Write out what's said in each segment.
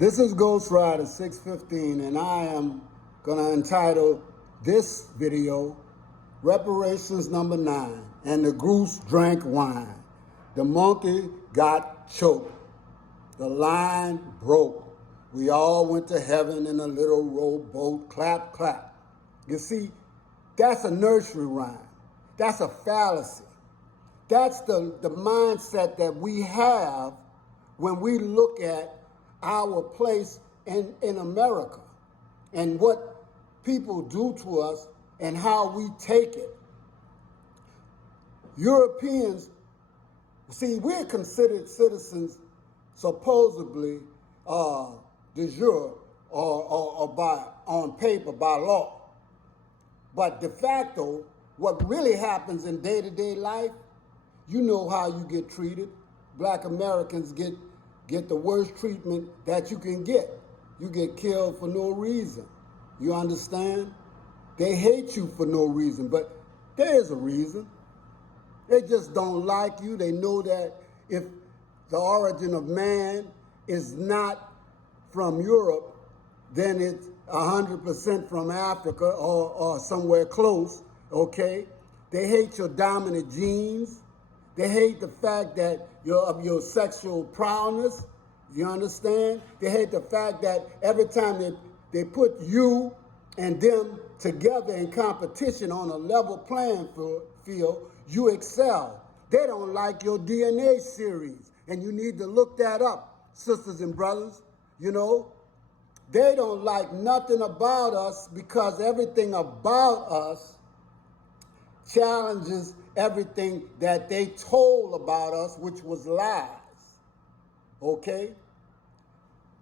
This is Ghost Rider 615, and I am going to entitle this video Reparations Number 9, and the goose drank wine. The monkey got choked. The line broke. We all went to heaven in a little rowboat. Clap, clap. You see, that's a nursery rhyme. That's a fallacy. That's the mindset that we have when we look at our place in America and what people do to us and how we take it. Europeans, see, we're considered citizens supposedly de jure or by on paper by law. But de facto, what really happens in day-to-day life, you know how you get treated. Black Americans get the worst treatment that you can get. You get killed for no reason. You understand? They hate you for no reason, but there is a reason. They just don't like you. They know that if the origin of man is not from Europe, then it's 100% from Africa or somewhere close, okay? They hate your dominant genes. They hate the fact that of your sexual prowess. You understand? They hate the fact that every time they put you and them together in competition on a level playing field, you excel. They don't like your DNA series, and you need to look that up, sisters and brothers. You know, they don't like nothing about us because everything about us challenges everything that they told about us, which was lies. Okay?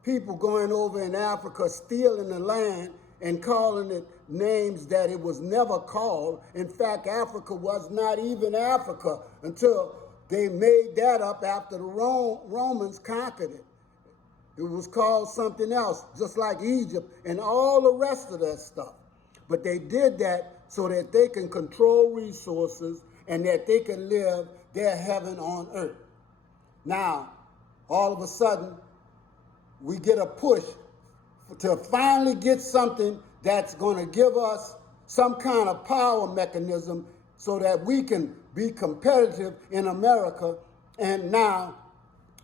People going over in Africa, stealing the land and calling it names that it was never called. In fact, Africa was not even Africa until they made that up after the Romans conquered it. It was called something else, just like Egypt and all the rest of that stuff. But they did that so that they can control resources and that they can live their heaven on earth. Now, all of a sudden, we get a push to finally get something that's going to give us some kind of power mechanism so that we can be competitive in America. And now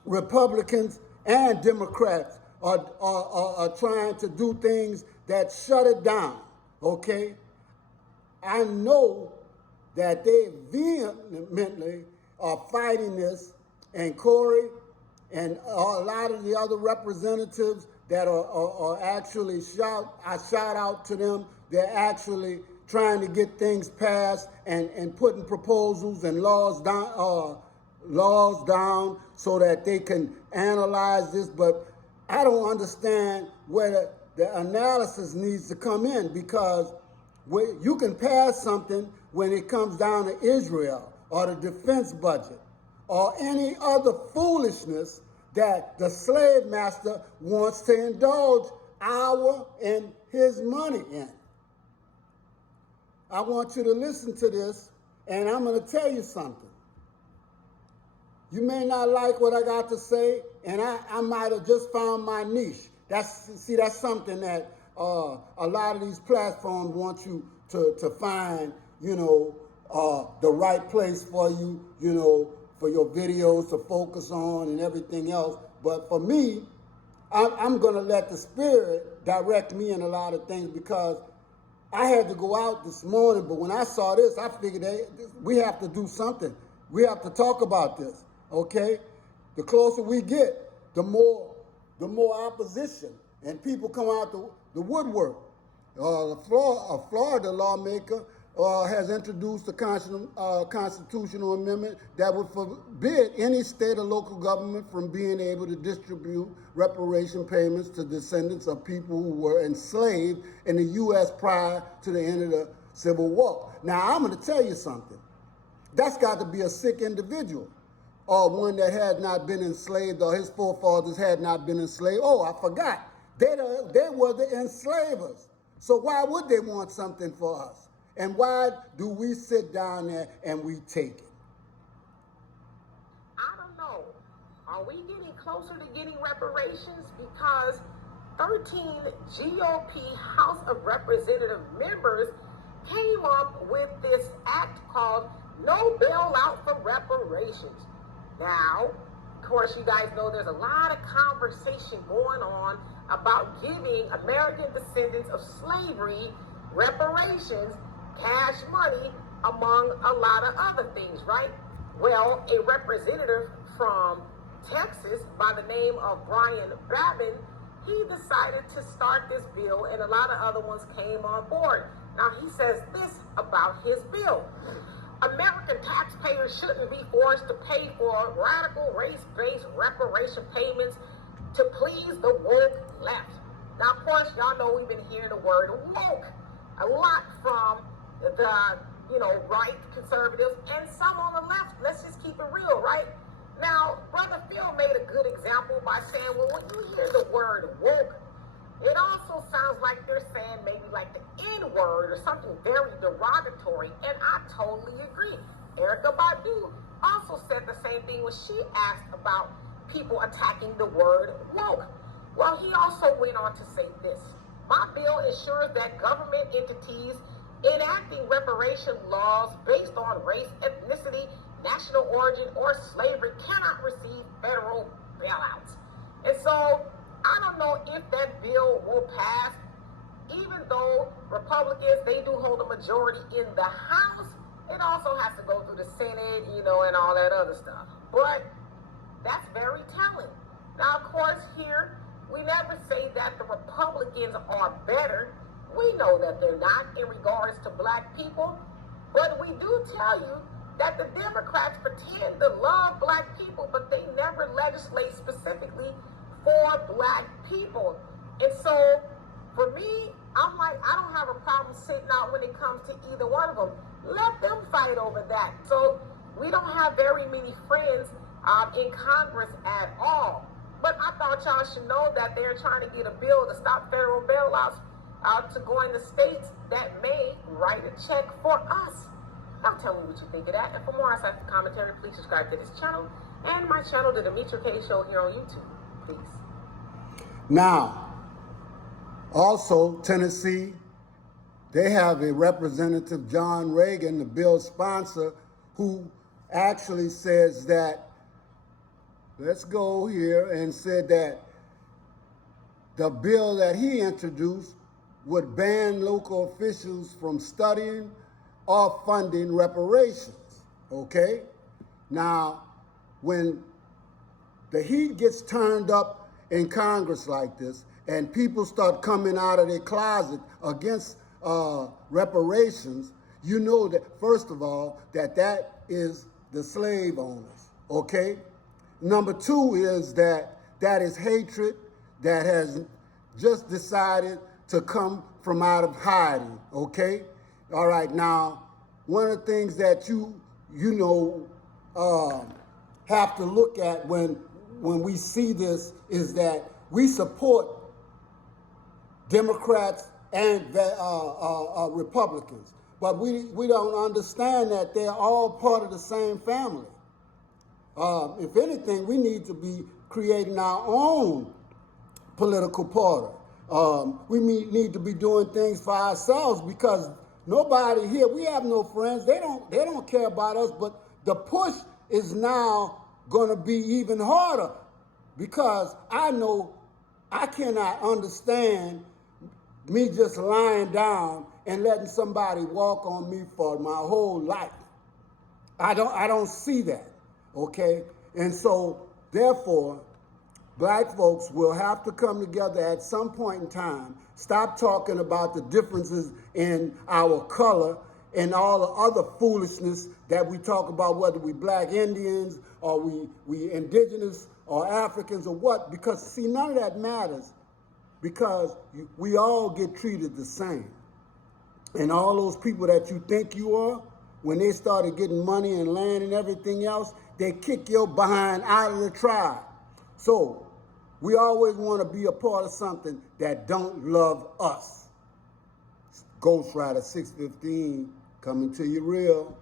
Republicans and Democrats are trying to do things that shut it down, okay? I know that they vehemently are fighting this, and Corey and a lot of the other representatives that are actually I shout out to them. They're actually trying to get things passed and putting proposals and laws down so that they can analyze this. But I don't understand where the analysis needs to come in, because you can pass something when it comes down to Israel or the defense budget or any other foolishness that the slave master wants to indulge our and his money in. I want you to listen to this, and I'm going to tell you something. You may not like what I got to say, and I might have just found my niche. That's something that a lot of these platforms want you to find, the right place for you, for your videos to focus on and everything else. But for me, I'm going to let the Spirit direct me in a lot of things, because I had to go out this morning, but when I saw this, I figured we have to do something. We have to talk about this, okay? The closer we get, the more opposition, and people come out the woodwork. A Florida lawmaker has introduced a constitutional amendment that would forbid any state or local government from being able to distribute reparation payments to descendants of people who were enslaved in the U.S. prior to the end of the Civil War. Now, I'm going to tell you something. That's got to be a sick individual, or one that had not been enslaved, or his forefathers had not been enslaved. Oh, I forgot. They were the enslavers. So why would they want something for us? And why do we sit down there and we take it? I don't know. Are we getting closer to getting reparations? Because 13 GOP House of Representative members came up with this act called No Bailout for Reparations. Now, of course, you guys know there's a lot of conversation going on about giving American descendants of slavery reparations, cash money, among a lot of other things, right? Well, a representative from Texas by the name of Brian Babin, he decided to start this bill, and a lot of other ones came on board. Now, he says this about his bill. American taxpayers shouldn't be forced to pay for radical race-based reparation payments to please the woke left. Now, of course, y'all know we've been hearing the word woke a lot from the, right conservatives and some on the left. Let's just keep it real, right? Now, Brother Phil made a good example by saying, well, when you hear the word woke, it also sounds like they're saying maybe like the N-word or something very derogatory, and I totally agree. Erykah Badu also said the same thing when she asked about people attacking the word woke. Well, he also went on to say this. My bill ensures that government entities enacting reparation laws based on race, ethnicity, national origin, or slavery cannot receive federal bailouts. And so I don't know if that bill will pass, even though Republicans, they do hold a majority in the House. It also has to go through the Senate, and all that other stuff. But that's very telling. Now, of course, here, we never say that the Republicans are better. We know that they're not in regards to black people. But we do tell you that the Democrats pretend to love black people, but they never legislate specifically for black people. And so, for me, I'm like, I don't have a problem sitting out when it comes to either one of them. Let them fight over that. So, we don't have very many friends in Congress at all. But I thought y'all should know that they're trying to get a bill to stop federal bailouts to go into states that may write a check for us. Now tell me what you think of that. And for more outside commentary, please subscribe to this channel and my channel, The Demetra K Show, here on YouTube. Please. Now, also, Tennessee, they have a representative, John Reagan, the bill's sponsor, who actually says that, let's go here, and said that the bill that he introduced would ban local officials from studying or funding reparations, okay? Now, when the heat gets turned up in Congress like this, and people start coming out of their closet against reparations, you know that, first of all, that is the slave owners, okay? Number two is that is hatred that has just decided to come from out of hiding, okay? All right, now, one of the things that you have to look at when we see this is that we support Democrats and Republicans, but we don't understand that they're all part of the same family. If anything, we need to be creating our own political party. We need to be doing things for ourselves, because nobody here, we have no friends. They don't care about us, but the push is now going to be even harder, because I know I cannot understand me just lying down and letting somebody walk on me for my whole life. I don't see that, okay? And so, therefore, black folks will have to come together at some point in time, stop talking about the differences in our color and all the other foolishness that we talk about, whether we black Indians or we indigenous or Africans or what, because, see, none of that matters, because we all get treated the same. And all those people that you think you are, when they started getting money and land and everything else, they kick your behind out of the tribe. So we always want to be a part of something that don't love us. Ghost Rider 615 coming to you real.